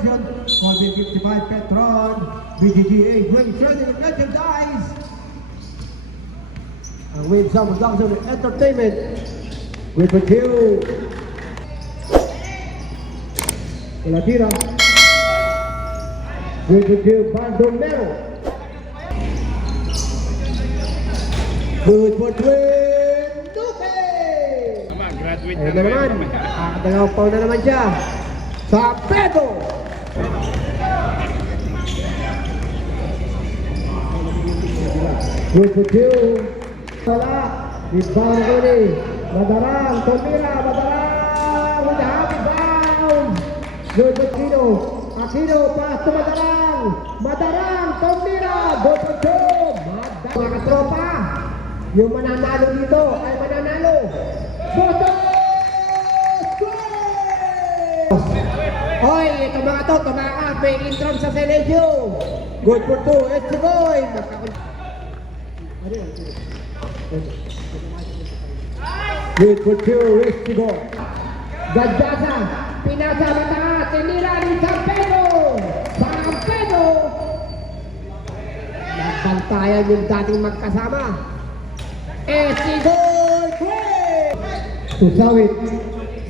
celebration. Colby 55 Petron, BGGA, Great Trading Merchandise. And with some production entertainment, with the two. Latira. With the two Bandomero. Good for twin. Duque. Graduate Ayun na naman. Dalawa pa na naman siya. Sa Pedro. Good for two. Wala. Rebound ko ni. Madarang. Tumira. Madarang. With the happy bound. Good for Aquino. Aquino. Pass to Madarang. Madarang. Tumira. Good for two. Madarang. Mga katropa. Yung mananalo dito ay mananalo. Boto! Hoy, ito mga to, tumakas. May intron sa Selegio. Good for two. Echigoy. Good for two. Echigoy. Gadjasa. Pinasa mataas. Tinira ni San Pedro. San Pedro. Nagbantayan yung dating magkasama. Echigoy. Sawit.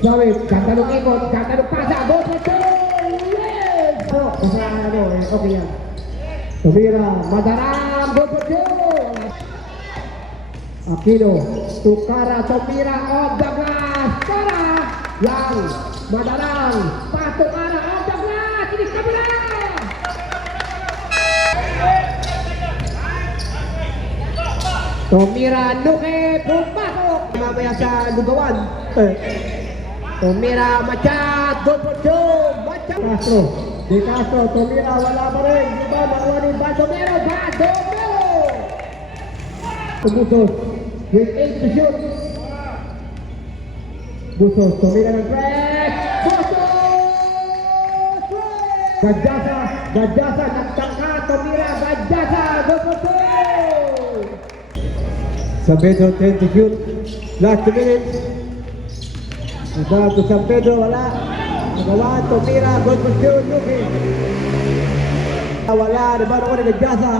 Sawit. Katalong ikot. Katalong pasa. Go for two. Yes! Okay yan. Tumira. Madarang. Go for two. Aquino. Tukara. Tumira. Off the glass. Para. Yang. Madarang. Patukara. Off the glass. Ini kabila. Tumira. Luke. Pumpasok. Mamaya sa lugawan. Tumira. Machat. Go for two. Machat. Castro. Di Castro. Tumira. Wala pa rin. Diba? Nakuha ni Bandomero. Bandomero. Busos. With 8 to shoot. Busos. Tumira ng track. Busos. Gadjasa. Gadjasa. Nagtangka. Tumira. Gadjasa. Go for two. San Pedro 10 to shoot. Last 2 minutes. Ito to San Pedro. Wala. Nagawa. Tumira. Go for two. Luki. Wala. Diba nakuha ni Gadjasa.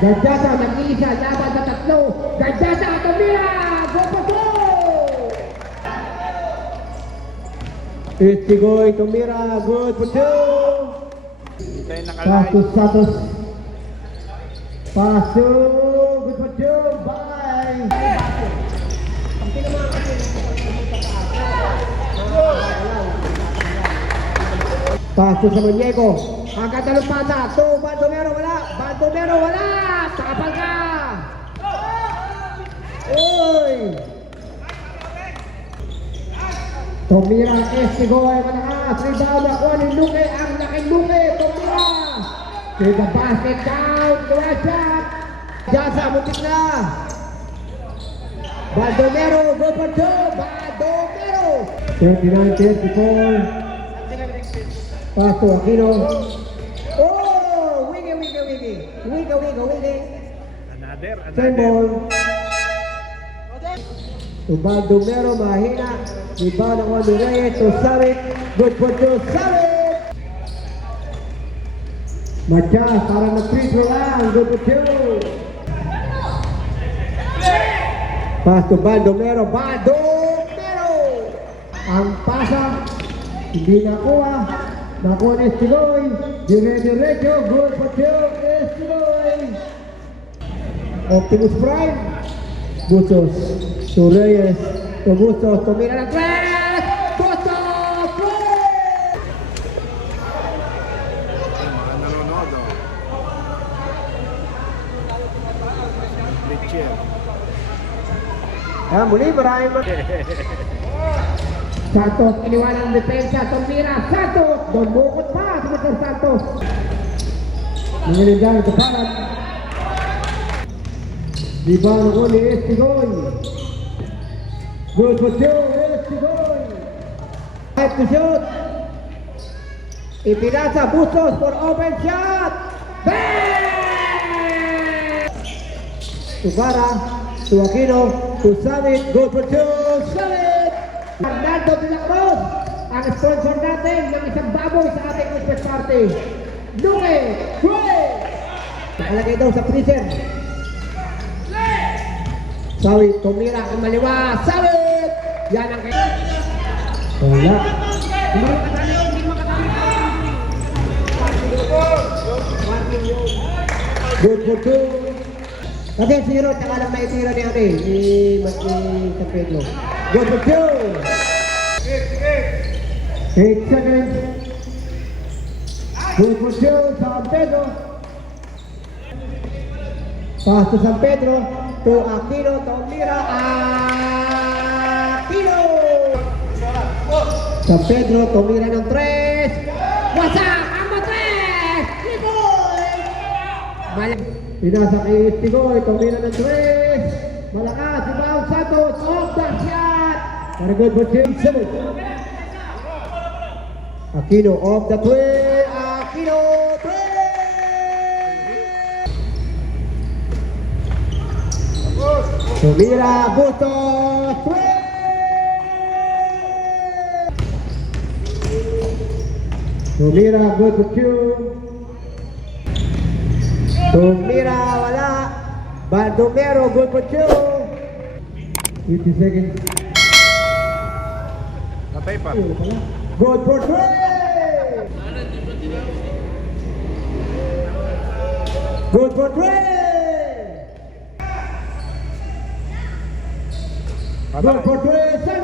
Gadjasa, nag-iisa, laban sa tatlo. Gadjasa, Tumira! Go for two! Echigoy, Tumira, good for two! Pasus, Santos. Paso, good for two, bye! Paso sa Muñeco. Agad na lumpasa. Bandomero, wala. Bandomero, wala. Takapal ka. Uy. Tumira, Echigoy, malakas. Rebound ako ni Luque. Ang laking Luque. Tumira. To the basket down. Kaya shot. Jasa, mutik na. Bandomero, go for two. Bandomero. 39-34. Paso, Aquino. Oh! Wiggy. Another. Same ball. Bandomero, mahina. Iba ng Juan Reyes to Sawit. Good for two, Sawit! Machas, para na-free throw lang. Good for two. Pass to Bandomero. Bandomero! Ang pasa, hindi nakuha. Nakuha ni Estiloy. Diretso. Good for two, Estiloy. Optimus Prime. Bustos. To Reyes. To Bustos. Tumira ng tres. Bustos. Muli Prime. Santos, iniwanan ng depensa. Tumira. Santos. Dumukot pa. Sumunod Santos. Nangilindan ito parang. Diba naku ni Estigoy. Good for two, Estigoy. 5 to shoot. Ipinasa Bustos for open shot. Bang! Tukara, to Aquino, to Sawit. Good for two, Sawit. Fernando de la Cruz. ang sponsor natin ng isang baboy sa ating Christmas party. Luke, Trey! Nakalagay daw sa freezer. Sawit, tumira ang maliwa. Sawit! Yan ang kaya. Wala. Good for two. Kasi zero, tsaka lang naitira ni Ate, ni San Pedro. Good for two. 8 seconds. Good for two, San Pedro. Pass to San Pedro, to Aquino, tumira, Aquino! San Pedro, tumira ng 3. Wasak! Ang matres! Tigoy! Pinasa kay Tigoy, tumira ng 3. Malakas, rebound Santos, off the shot! Very good for James Simmons. Aquino, off the 3. Aquino, 3! Tumira, Bustos, 3! Tumira, good for 2. Tumira, wala. Baldomero, good for 2. 50 seconds. Patay pa. Good for 3. Good for 3. Good for 3 seconds.